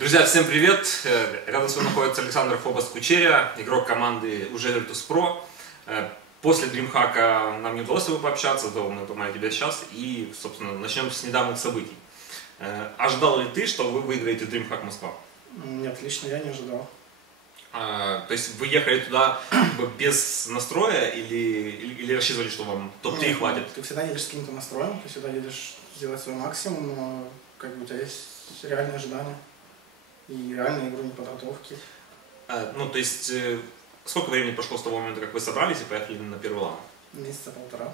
Друзья, всем привет! Рядом с вами находится Александр Фобос Кучеря, игрок команды уже Virtus.pro. После DreamHack нам не удалось с тобой пообщаться, то мы понимаем тебя сейчас. И, собственно, начнем с недавних событий. Ожидал ли ты, что вы выиграете DreamHack Москва? Нет, лично я не ожидал. То есть вы ехали туда без настроя или рассчитывали, что вам топ-3 хватит? Ты всегда едешь с каким-то настроем, ты всегда едешь сделать свой максимум, но как бы у тебя есть реальные ожидания и реальные игру неподготовки. То есть сколько времени прошло с того момента, как вы собрались и поехали на первый лан? Месяца полтора.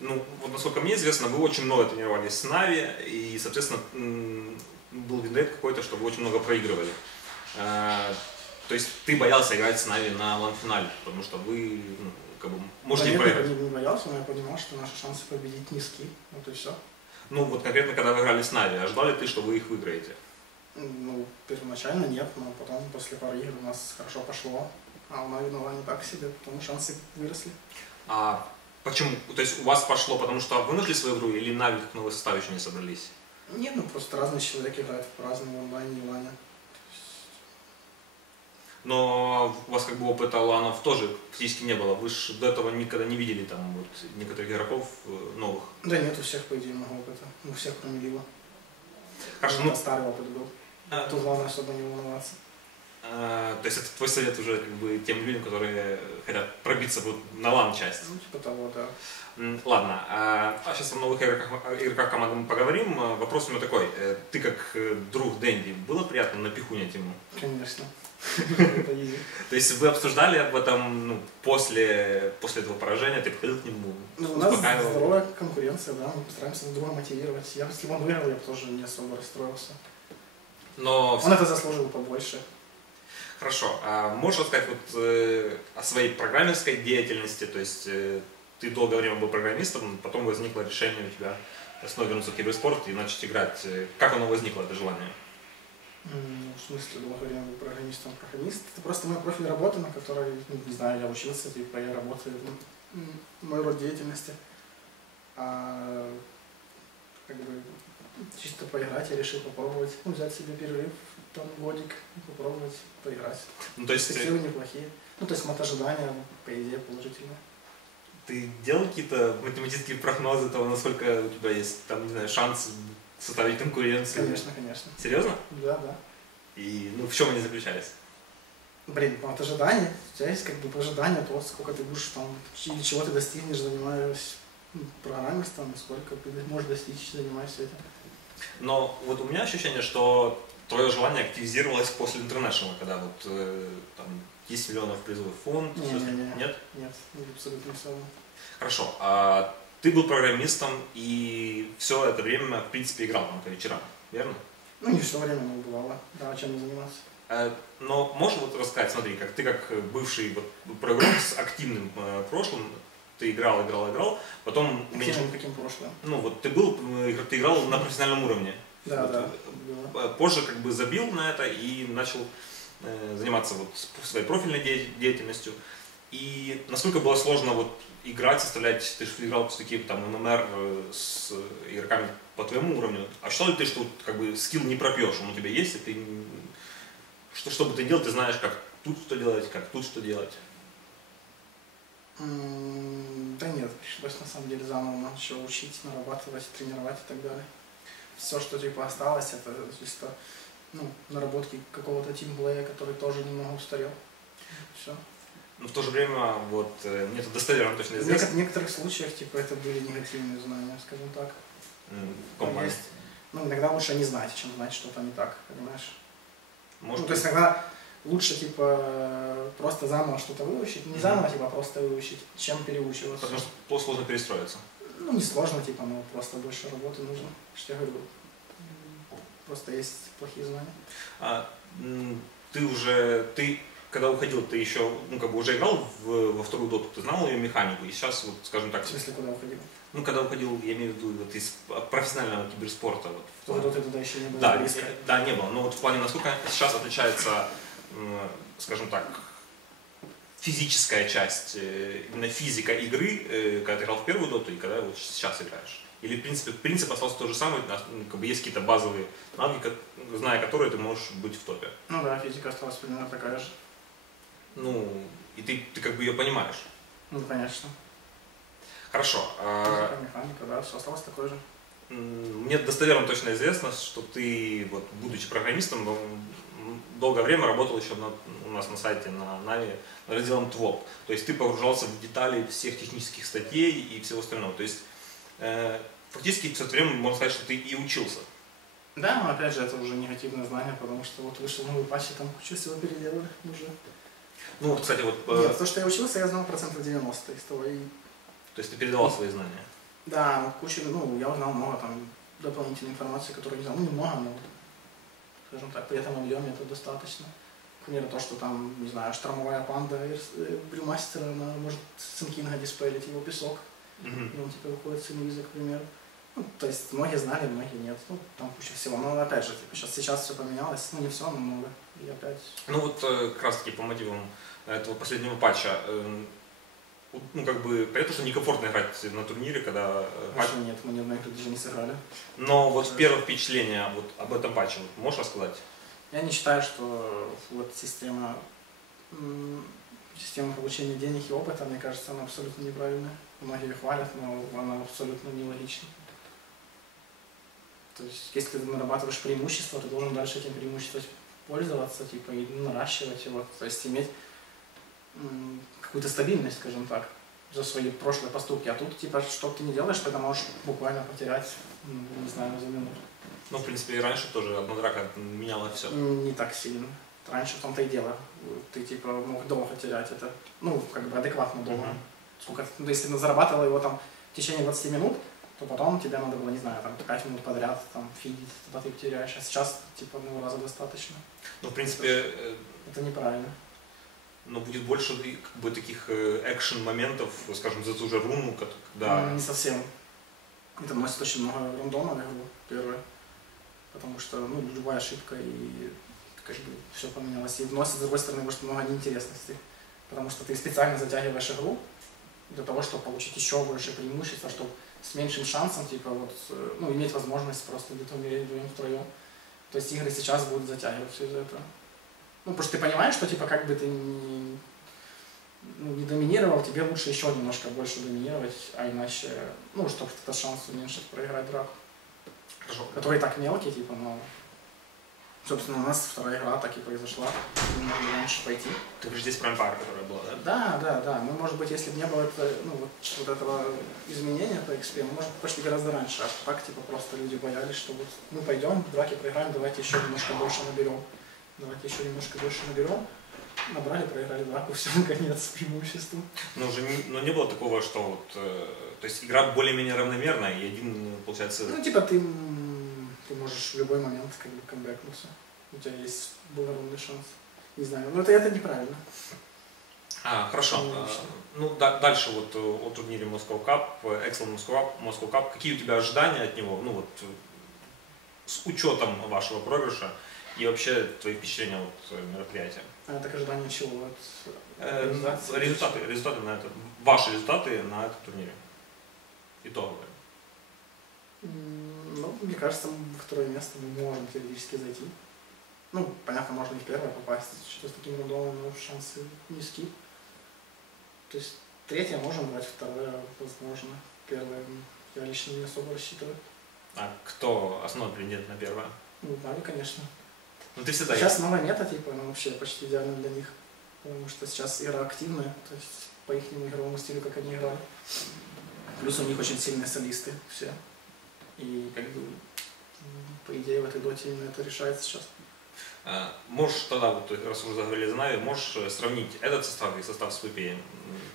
Ну, вот насколько мне известно, вы очень много тренировались с Нави, и, соответственно, был виндейт какой-то, что вы очень много проигрывали. То есть ты боялся играть с Нави на лан-финале, потому что вы, можете не проиграть. Я не боялся, но я понимал, что наши шансы победить низки, вот и все. Ну, вот конкретно, когда вы играли с Нави, ожидали ты, что вы их выиграете? Ну, первоначально нет, но потом, после пары игр у нас хорошо пошло, а у Нави на лане так себе, потому шансы выросли. А почему? То есть у вас пошло, потому что вы нашли свою игру, или Нави как новый состав еще не собрались? Нет, ну просто разные человек играют по-разному в онлайне и лане. Но у вас как бы опыта ланов тоже фактически не было. Вы же до этого никогда не видели там вот некоторых игроков новых. Да нет, у всех, по идее, много опыта. У всех, кроме Лива. Хорошо, Это старый опыт был. Тут главное особо не волноваться. То есть это твой совет уже как бы тем людям, которые хотят пробиться вот на лан-часть. Ну, типа того, да. Ладно, сейчас о новых игроках команды мы поговорим. Вопрос у меня такой. Ты как друг Дэнди, было приятно напихунять ему? Конечно. То есть вы обсуждали об этом после этого поражения, ты подходил к нему? Ну, у нас здоровая конкуренция, да, мы постараемся друг друга мотивировать. Если бы он выиграл, я бы тоже не особо расстроился. Но он это заслужил побольше. Хорошо. А можешь рассказать о своей программерской деятельности? То есть ты долгое время был программистом, потом возникло решение у тебя снова вернуться в киберспорт и начать играть. Как оно возникло, это желание? В смысле, долгое время был программистом. Программист — это просто мой профиль работы, на которой, не знаю, я учился, типа я работаю, мой род деятельности. А как бы чисто поиграть я решил попробовать, взять себе перерыв, там годик, и попробовать поиграть. Ну, то есть перспективы неплохие. Ну, то есть ожидания, по идее, положительные. Ты делал какие-то математические прогнозы того, насколько у тебя есть, там, не знаю, шанс составить конкуренцию? Конечно, конечно. Серьезно? Да, да. И в чем они заключались? Блин, от ожиданий, у тебя есть как бы ожидания того, сколько ты будешь там, или чего ты достигнешь, занимаясь программистом, сколько ты можешь достичь, занимаясь этим. Но вот у меня ощущение, что твое желание активизировалось после International, когда вот там 10 миллионов призовой фонд. Нет? Нет, абсолютно все. Хорошо. А ты был программистом и все это время, в принципе, играл там по вечерам, верно? Ну, не все время, но бывало. Да, чем заниматься. Но можешь вот рассказать, смотри, как ты как бывший программер с активным прошлым, ты играл, потом уменьшил. Каким прошлым? Ну вот ты играл на профессиональном уровне. Да, вот, да. Позже как бы забил на это и начал заниматься вот своей профильной деятельностью. И насколько было сложно вот играть, составлять, ты же играл все-таки там ММР с игроками по твоему уровню. А считал ли ты, что как бы скилл не пропьешь, он у тебя есть, и ты что бы ты делал, ты знаешь, как тут что делать, как тут что делать? Да нет, пришлось на самом деле заново еще учить, нарабатывать, тренировать и так далее. Все, что типа осталось, это чисто наработки какого-то тимплея, который тоже немного устарел. Все. Но в то же время вот мне тут достоверно точно известно. В некоторых случаях типа это были негативные знания, скажем так. Есть. Иногда лучше не знать, чем знать что-то не так, понимаешь? Может, то есть иногда лучше типа просто заново что-то выучить, не заново типа просто выучить, чем переучиваться. Потому что сложно перестроиться. Ну не сложно, типа, но просто больше работы нужно. Что я говорю, просто есть плохие знания. Ты когда уходил, ты еще, уже играл во вторую доту, ты знал ее механику, и сейчас, вот, скажем так... В смысле, куда уходил? Когда уходил, я имею в виду, вот из профессионального киберспорта. В доты туда еще не было близко. Да, не было, но вот в плане, насколько сейчас отличается, скажем так, физическая часть, именно физика игры, когда ты играл в первую доту и когда вот сейчас играешь? Или принцип остался тот же самый, как бы есть какие-то базовые навыки, зная которые ты можешь быть в топе? Ну да, физика осталась примерно такая же. Ну, и ты как бы ее понимаешь. Ну, конечно. Хорошо. Физика, механика, да, все осталось такое же. Мне достоверно точно известно, что ты, вот, будучи программистом, долгое время работал еще у нас на сайте на Нави разделом ТВОП. То есть ты погружался в детали всех технических статей и всего остального. То есть фактически все это время можно сказать, что ты и учился. Да, но опять же это уже негативное знание, потому что вот вышел новый патч, и там кучу всего переделали уже. Ну вот, кстати, вот... Нет, то, что я учился, я знал процентов 90 из того. То есть ты передавал свои знания? Да, кучу, ну, я узнал много там дополнительной информации, которую не знал. Ну, немного, но, скажем так, при этом объеме это достаточно. К примеру, то, что там, не знаю, штормовая панда брюмастера, она может с инкинга диспелить его песок, и он типа выходит с инвиза, к примеру. Ну, то есть многие знали, многие нет. Ну, там куча всего. Но опять же, типа, сейчас все поменялось. Ну, не все, но много. И опять... Ну вот как раз таки по мотивам этого последнего патча, ну как бы, понятно, что некомфортно играть на турнире, когда... Патча нет, мы ни одной игры даже не сыграли. Но вот первое впечатление вот об этом патче, вот, можешь рассказать? Я не считаю, что вот система получения денег и опыта, мне кажется, она абсолютно неправильная. Многие ее хвалят, но она абсолютно нелогична. То есть, если ты нарабатываешь преимущество, ты должен дальше этим преимуществом пользоваться, типа, и наращивать его, то есть иметь какую-то стабильность, скажем так, за свои прошлые поступки. А тут, типа, что ты не делаешь, ты это можешь буквально потерять, не знаю, за минуту. Ну, в принципе, и раньше тоже одна драка меняла все. Не так сильно. Раньше в том-то и дело. Ты, типа, мог долго терять это. Ну, как бы адекватно долго. Сколько, ну, если ты зарабатывал его там в течение 20 минут, то потом тебе надо было, не знаю, там 5 минут подряд там фидить, тогда ты теряешь. А сейчас, типа, одного раза достаточно. Ну, в принципе... Это неправильно. Но будет больше как бы таких экшен-моментов, скажем, за ту же руну, когда... Не совсем. Это носит очень много рандома в игру, первое. Потому что, ну, любая ошибка и как бы все поменялось. И вносит, с другой стороны, может, много неинтересности. Потому что ты специально затягиваешь игру для того, чтобы получить еще больше преимущества, чтобы с меньшим шансом, типа, вот, ну, иметь возможность просто где-то умереть вдвоем. То есть игры сейчас будут затягивать все из этого. Ну, потому что ты понимаешь, что, типа, как бы ты не доминировал, тебе лучше еще немножко больше доминировать, а иначе, ну, чтобы этот шанс уменьшить, проиграть драку. Хорошо. Который так мелкий, типа, но... Собственно, у нас вторая игра так и произошла. Мы могли раньше пойти. Ты говоришь, здесь прям пара, которая была, да? Да. Мы, может быть, если бы не было ну, вот этого изменения по XP, мы, может, пошли гораздо раньше. А так, типа, просто люди боялись, что вот мы пойдем, драки проиграем, давайте еще немножко больше наберем. Набрали, проиграли драку, все, наконец, с преимуществом. Но не было такого, что вот... то есть игра более-менее равномерная, и один, получается... Ну, типа, ты можешь в любой момент как бы камбэкнуться. У тебя есть был равный шанс. Не знаю, но это неправильно. Хорошо. Ну, дальше вот о турнире Moscow Cup, Excellent Moscow Cup. Какие у тебя ожидания от него? Ну вот, с учетом вашего проигрыша и вообще твои впечатления от мероприятия? Так ожидания чего? Результаты на это. Ваши результаты на этом турнире. Итоговые. Ну, мне кажется, во второе место мы можем теоретически зайти. Ну, понятно, можно и в первое попасть, что с таким рандомом, но шансы низки. То есть третье можем брать, второе возможно. Первое я лично не особо рассчитываю. А кто основной претендент на первое? Ну, Нави, конечно. Ну, ты всегда сейчас нового мета, типа, но вообще почти идеально для них. Потому что сейчас игра активная, то есть по их игровому стилю, как они играли. Плюс у них очень сильные солисты все. И как бы, по идее, в этой доте именно это решается сейчас. Можешь тогда, вот, раз уже заговорили за Нави, можешь сравнить этот состав и состав с VP?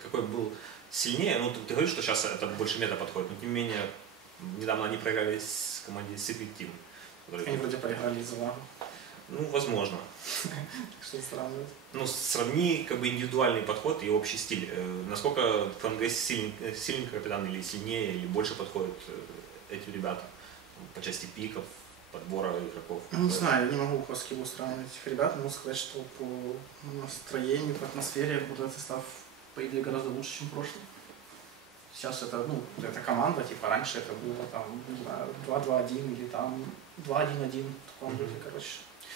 Какой был сильнее? Ну, ты говоришь, что сейчас это больше мета подходит, но тем не менее, недавно они проиграли с команде Secret Team. Они вроде проиграли из-за лагу. Ну, возможно. Что сравнивать? Ну, сравни как бы индивидуальный подход и общий стиль. Насколько ФНГ сильный капитан или сильнее, или больше подходят эти ребята по части пиков, подбора игроков? Не знаю, я не могу по скиллу сравнивать этих ребят, могу сказать, что по настроению, по атмосфере вот этот состав, по идее, гораздо лучше, чем прошлый. Сейчас это, ну, это команда, типа раньше это было там, не знаю, 2-2-1 или там 2-1-1 в таком духе, короче.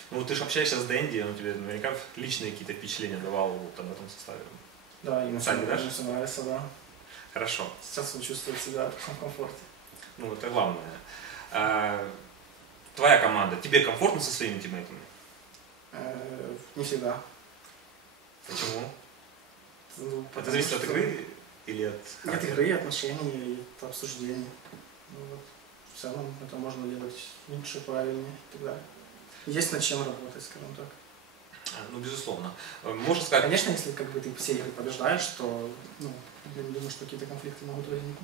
Ну вот ты же общаешься с Дэнди, он тебе наверняка личные какие-то впечатления давал вот об этом составе. Да, ему Сами, да? все нравится, да. Хорошо. Сейчас он чувствует себя в комфорте. Ну, это главное. Твоя команда, тебе комфортно со своими тиммейтами? Не всегда. Почему? Ну, Это зависит от игры или от... От игры, отношений, от обсуждений. Ну, вот. В целом это можно делать лучше, правильнее и так далее. Есть над чем работать, скажем так. Ну, безусловно. Можно сказать... Конечно, если как бы ты все игры побеждаешь, то, ну, я не думаю, что какие-то конфликты могут возникнуть.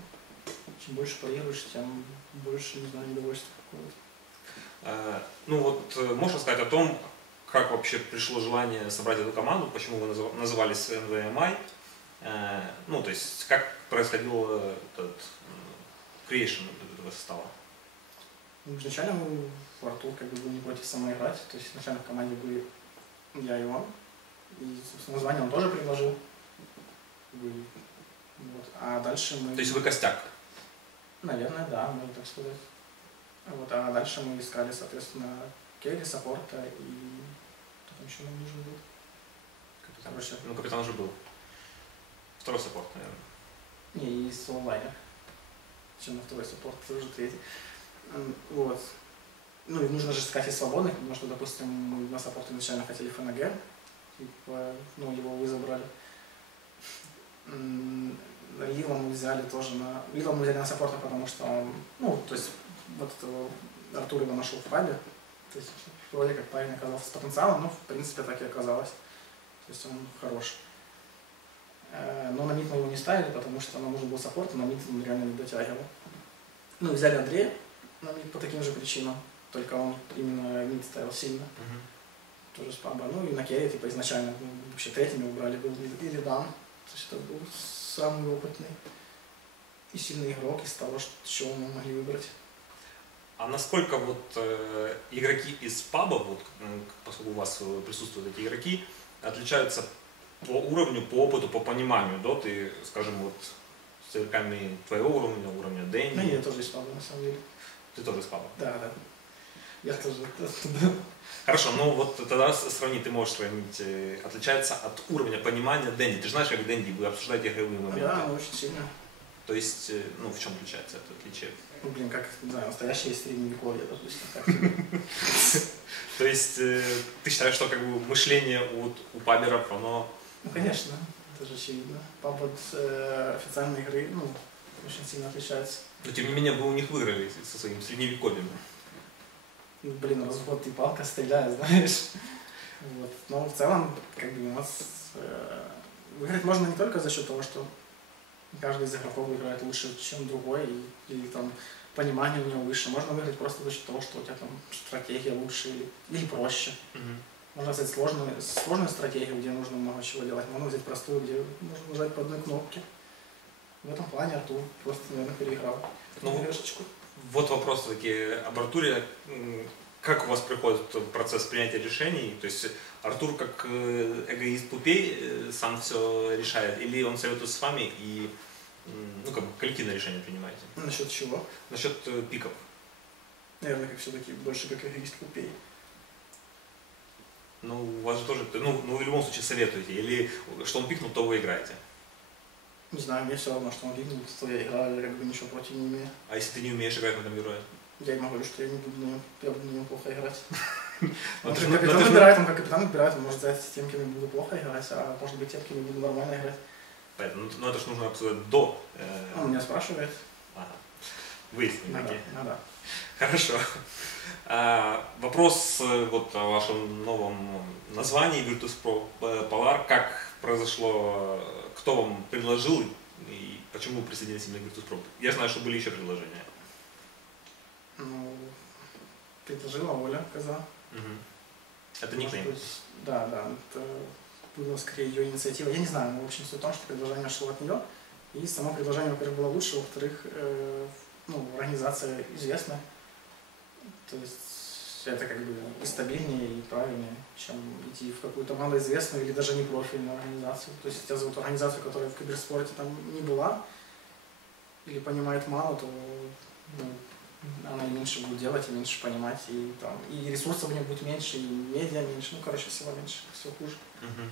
Чем больше проигрываешь, тем больше, не знаю, недовольства какого-то. Ну вот, можно сказать о том, как вообще пришло желание собрать эту команду, почему вы назывались NVMI, ну, то есть, как происходил этот creation этого состава? Изначально Артур как бы был не против со мной играть, то есть изначально в команде были я и он, и, собственно, название он тоже предложил. Вот. А дальше мы... То есть вы костяк? Наверное, да, можно так сказать. Вот. А дальше мы искали, соответственно, керри, саппорта и... Кто там еще нам нужен был? Капитан. Ну, капитан уже был. Второй саппорт, наверное. Не, и соло-лайнер. Еще на второй саппорт, это уже третий. Вот. Ну и нужно же искать и свободных, потому что, допустим, мы на саппорт изначально хотели ФНГ, типа, ну его вы забрали. Лила мы взяли тоже на... Лила мы взяли на саппорта, потому что он, ну, то есть, вот этого Артур его нашел в пабе. То есть, вроде как парень оказался с потенциалом, но в принципе так и оказалось. То есть он хорош. Но на мид мы его не ставили, потому что нам нужен был саппорт, и на мид он реально не дотягивал. Ну, взяли Андрея на мид по таким же причинам, только он именно мид ставил сильно. Тоже с паба. Ну и на керри, типа, изначально вообще третьими убрали был или Дан. То есть это был самый опытный и сильный игрок из того, что мы могли выбрать. А насколько вот игроки из паба, вот, поскольку у вас присутствуют эти игроки, отличаются по уровню, по опыту, по пониманию доты, скажем, вот с игроками твоего уровня Дэнни? Ну, я тоже из паба, на самом деле. Ты тоже из паба? Да, да. Я тоже. Хорошо, ну вот тогда сравни, ты можешь сравнить, отличается от уровня понимания Дэнди. Ты же знаешь, как Дэнди, вы обсуждаете игровые моменты. Да, очень сильно. То есть, ну в чем отличается это отличие? Ну, блин, как, не знаю, настоящее средневековье, допустим. То есть, ты считаешь, что как бы мышление у паберов, оно... Ну, конечно, это же очевидно. Паб от официальной игры, ну, очень сильно отличается. Но тем не менее, вы у них выиграли со своим средневековьем. Ну, блин, развод и палка стреляет, знаешь. Вот. Но в целом, как бы у нас выиграть можно не только за счет того, что каждый из игроков играет лучше, чем другой, или там понимание у него выше. Можно выиграть просто за счет того, что у тебя там стратегия лучше или проще. Можно взять сложную стратегию, где нужно много чего делать. Можно взять простую, где нужно нажать по одной кнопке. В этом плане Артур просто, наверное, переиграл. Ну, вот вопрос таки об Артуре. Как у вас проходит процесс принятия решений? То есть Артур как эгоист тупей сам все решает? Или он советует с вами и ну, как бы коллективное решение принимаете? Насчет чего? Насчет пиков. Наверное, как все-таки больше как эгоист тупей. Ну, у вас же тоже, ну вы в любом случае советуете, или что он пикнул, то вы играете? Не знаю, мне все равно, что он пикнул, то я играю, я как бы ничего против не имею. А если ты не умеешь играть на этом герое? Я ему говорю, что я не буду на нем, я буду на нем плохо играть. Он как капитан выбирает, он может взять с тем, кем я буду плохо играть, а может быть тем, кем я буду нормально играть. Поэтому, ну это же нужно обсуждать до. Он меня спрашивает. Ага. Выясним. Да. Хорошо. Вопрос вот о вашем новом названии Virtus.pro Polar. Как произошло, кто вам предложил и почему вы присоединились именно к Virtus.pro? Я знаю, что были еще предложения. Ну, предложила Оля Коза. Это никнейм? Да, это была скорее ее инициатива. Я не знаю, но в общем суть в том, что предложение шло от нее. И само предложение, во-первых, было лучше, во-вторых, ну, организация известная. То есть это как бы и стабильнее, и правильнее, чем идти в какую-то малоизвестную или даже не профильную организацию. То есть я зовут организацию, которая в киберспорте там не была, или понимает мало, то ну, она и меньше будет делать, и меньше понимать, и, там, и ресурсов у нее будет меньше, и медиа меньше, ну, короче, всего меньше, все хуже. Мгм.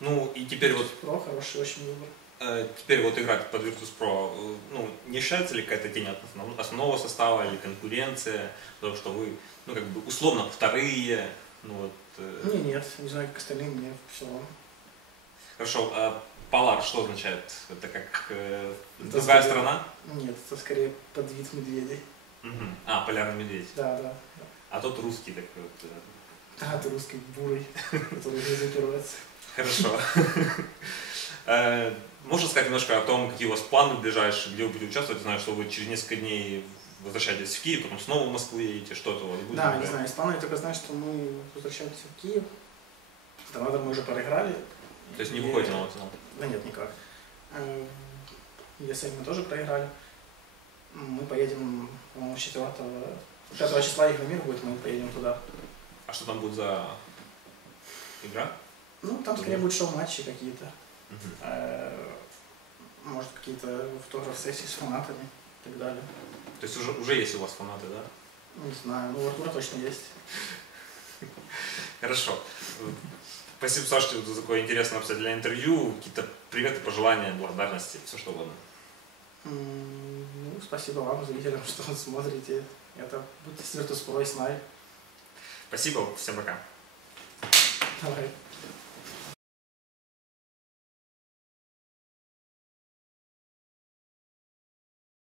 Ну, и теперь вот Pro хороший очень выбор. теперь вот играть под Virtus.pro, ну, не ощущается ли какая-то тень от основного состава или конкуренция, потому что вы, ну, как бы условно вторые, ну вот. Мне нет, не знаю, как остальные, мне все равно. Хорошо, а Polar что означает? Это как другая скорее- страна? Нет, это скорее подвид медведей. Мгм. А, полярный медведь. Да, да. А тот русский такой вот. Да, ты русский бурый, который не запирается. Хорошо. Можно сказать немножко о том, какие у вас планы ближайшие, где вы будете участвовать? Знаю, что вы через несколько дней возвращаетесь в Киев, потом снова в Москву едете, что-то у вас будет? Да, не знаю, из плана я только знаю, что мы возвращаемся в Киев. В Торнадо мы уже проиграли. То есть не И- выходите на финал? Да нет, никак. Если мы тоже проиграли, мы поедем, по-моему, 5 числа Игромир будет, мы поедем туда. А что там будет за игра? Ну, там скорее будут шоу-матчи какие-то. Мгм. Может, какие-то фотограф-сессии с фанатами и так далее. То есть уже есть у вас фанаты, да? Не знаю, ну, Артура точно есть. Хорошо. Спасибо, Саша, за такое интересное обстоятельное интервью. Какие-то приветы, пожелания, благодарности, все что угодно. Ну, спасибо вам, зрителям, что смотрите. Это будьте с Virtus.pro и с нами. Спасибо, всем пока. Давай.